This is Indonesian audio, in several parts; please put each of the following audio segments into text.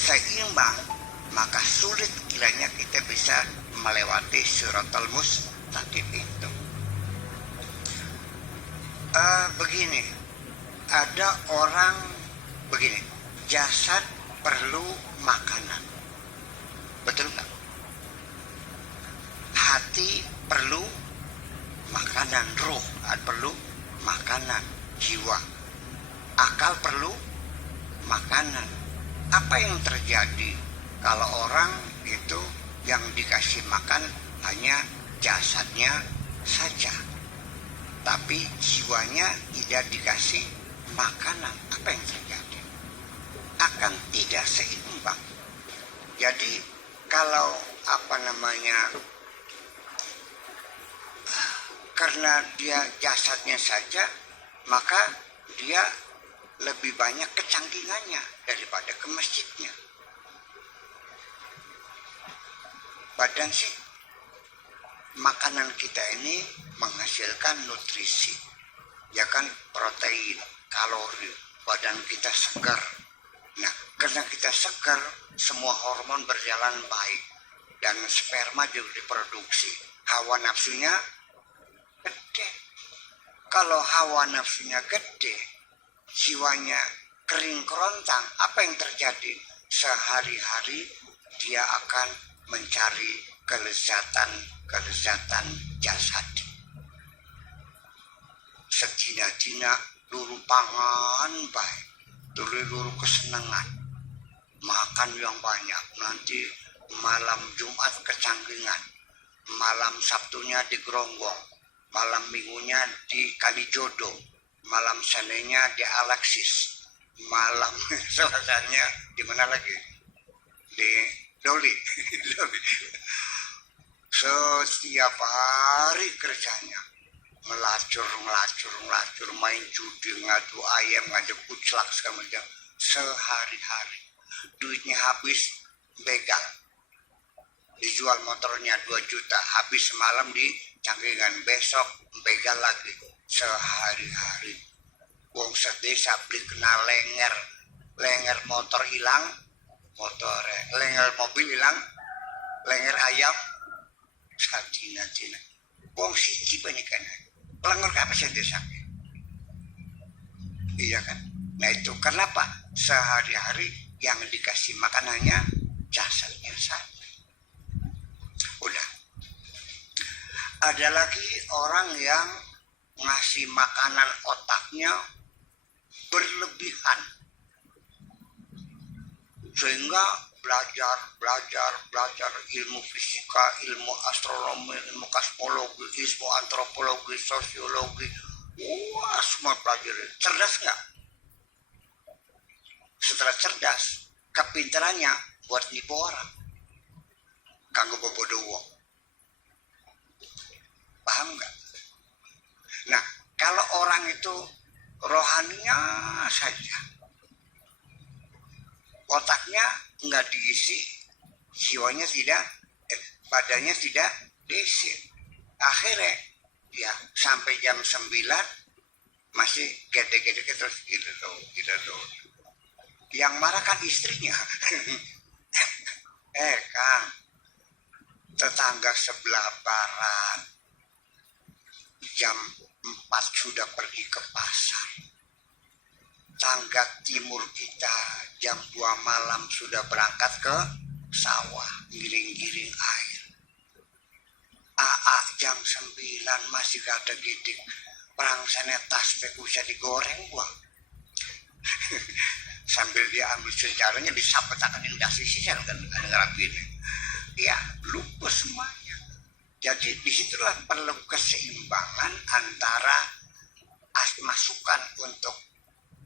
seimbang, maka sulit kiranya kita bisa melewati siratal mustaqim itu. Begini, ada orang begini, jasad perlu makanan, betul nggak? Hati perlu makanan, ruh perlu makanan, jiwa, akal perlu makanan. Apa yang terjadi kalau orang itu yang dikasih makan hanya jasadnya saja, tapi jiwanya tidak dikasih makanan? Apa yang terjadi? Akan tidak seimbang. Jadi kalau karena dia jasadnya saja, maka dia lebih banyak kecanggingannya daripada ke masjidnya. Badan sih, makanan kita ini menghasilkan nutrisi, ya kan, protein, kalori, badan kita segar. Nah, karena kita segar, semua hormon berjalan baik dan sperma juga diproduksi. Hawa nafsunya gede. Kalau hawa nafsunya gede, jiwanya kering kerontang, apa yang terjadi? Sehari-hari dia akan mencari kelezatan jasad. Sedina-dina luru pangan baik, luru kesenangan, makan yang banyak, nanti malam Jumat kecanggingan, malam Sabtunya di Gronggong, malam Minggunya di Kalijodo, malam Seninnya di Alexis, malam Selasanya di mana lagi? Di Doli. Setiap hari kerjanya melacur, main judi, ngadu ayam, ngadu kuclak segala macam, sehari-hari. Duitnya habis begal, dijual motornya 2 juta, habis semalam di cangkingan, besok begal lagi, sehari-hari. Wong sedesa beli kena lenger motor hilang, lenger mobil hilang, lenger ayam, sadina-dina. Wong siji banyak kan, lenger apa sih desa? Iya kan? Nah itu kenapa? Sehari-hari yang dikasih makanannya jasadnya saja. Udah. Ada lagi orang yang ngasih makanan otaknya berlebihan, sehingga belajar ilmu fisika, ilmu astronomi, ilmu kosmologi, ilmu antropologi, sosiologi, wah semua pelajari. Cerdas nggak? Setelah cerdas, kepintarannya buat nipu orang, kanggo bobodo wong. Paham nggak? Nah, kalau orang itu rohaninya saja, otaknya nggak diisi, jiwanya tidak, badannya tidak diisi, akhirnya ya sampai jam 9 masih gede-gede terus gitu dong. Yang marah kan istrinya. Kang, tetangga sebelah barat jam 4 sudah pergi ke pasar, tangga timur kita jam 2 malam sudah berangkat ke sawah giring-giring air. AA jam 9 masih gak ada gidik, perang sana tasbih bisa digoreng buang. Sambil dia ambil sejarahnya disapetakan yang dasi sisa kan ngerapin. Ya lupa semuanya. Jadi disitulah perlu keseimbangan antara masukan untuk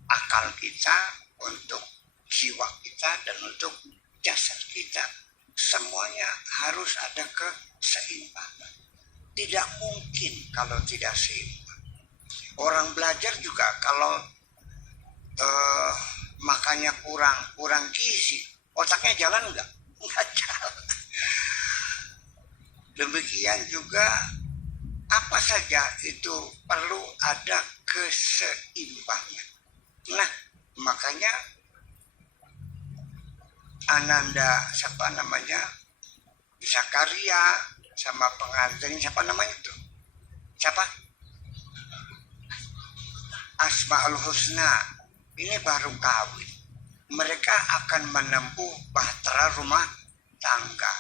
akal kita, untuk jiwa kita, dan untuk jasad kita. Semuanya harus ada keseimbangan. Tidak mungkin kalau tidak seimbang. Orang belajar juga kalau makannya kurang gizi, otaknya jalan nggak jalan. Demikian juga apa saja itu perlu ada keseimbangan. Nah, makanya Ananda siapa namanya, Zakaria sama pengantin siapa namanya tuh, siapa, Asmaul Husna, ini baru kawin, mereka akan menempuh bahtera rumah tangga,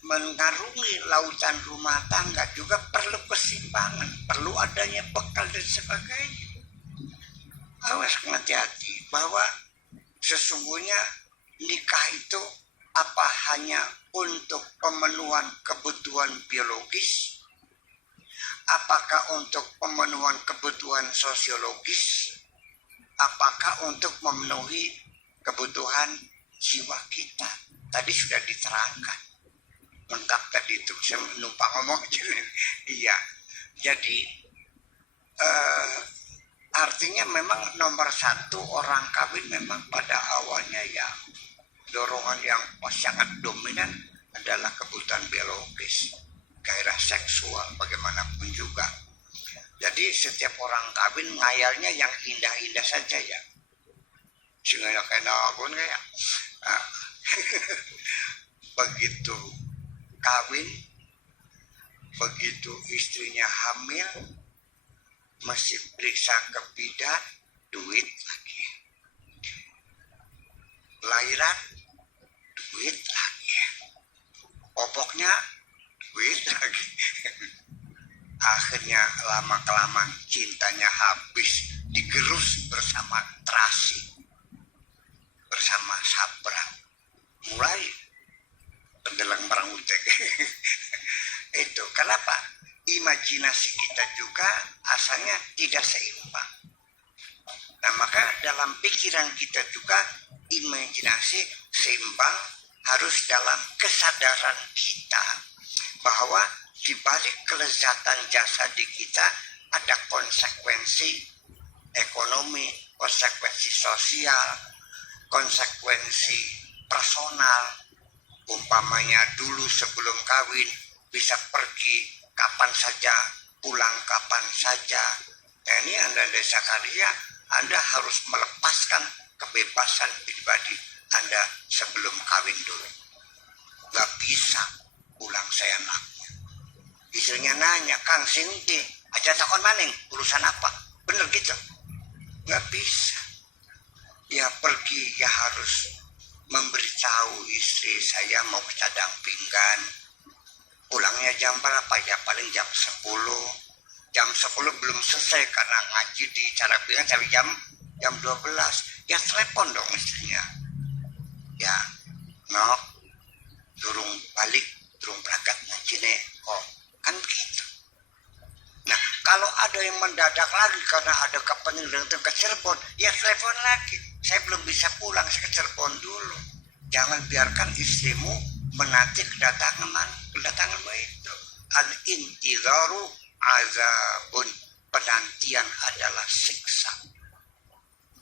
mengarungi lautan rumah tangga juga perlu keseimbangan, perlu adanya bekal dan sebagainya. Awas, hati-hati bahwa sesungguhnya nikah itu apa hanya untuk pemenuhan kebutuhan biologis, apakah untuk pemenuhan kebutuhan sosiologis, apakah untuk memenuhi kebutuhan jiwa kita. Tadi sudah diterangkan lengkap tadi itu, saya numpang ngomong aja. Iya, jadi artinya memang nomor satu orang kawin memang pada awalnya ya dorongan yang sangat dominan adalah kebutuhan biologis, gairah seksual bagaimanapun juga. Jadi setiap orang kawin ngayalnya yang indah-indah saja ya, sehingga kayak pun kayak begitu kawin, begitu istrinya hamil, masih periksa ke bidan, duit lagi. Lahiran, duit lagi. Popoknya, duit lagi. Akhirnya lama-kelamaan cintanya habis, digerus bersama terasi, bersama sabrang. Mulai pendelang barang utek. Itu kenapa? Imajinasi kita juga asalnya tidak seimbang. Nah, maka dalam pikiran kita juga imajinasi seimbang harus dalam kesadaran kita bahwa di balik kelezatan jasadi kita ada konsekuensi ekonomi, konsekuensi sosial, konsekuensi personal. Umpamanya dulu sebelum kawin bisa pergi kapan saja, pulang kapan saja. Nah, ini Anda desa karya, Anda harus melepaskan kebebasan pribadi Anda sebelum kawin dulu. Gak bisa pulang seenaknya. Istrinya nanya, Kang Sinti, aja takon maning, urusan apa? Bener gitu? Gak bisa. Ya pergi ya harus memberitahu istri saya mau ke cadang pinggan. Pulangnya jam berapa? Ya paling jam 10. Jam 10 belum selesai karena ngaji di cadang pinggan sampai jam 12. Ya telepon dong istrinya. Ya, nok, durung balik, durung berangkat ngaji nih. Oh, kan begitu. Nah, kalau ada yang mendadak lagi karena ada kepentingan ke Cirebon, ya telepon lagi. Saya belum bisa pulang, saya ke Cirebon dulu. Jangan biarkan istrimu menanti kedatanganmu itu. Al-intizaru azabun, penantian adalah siksa.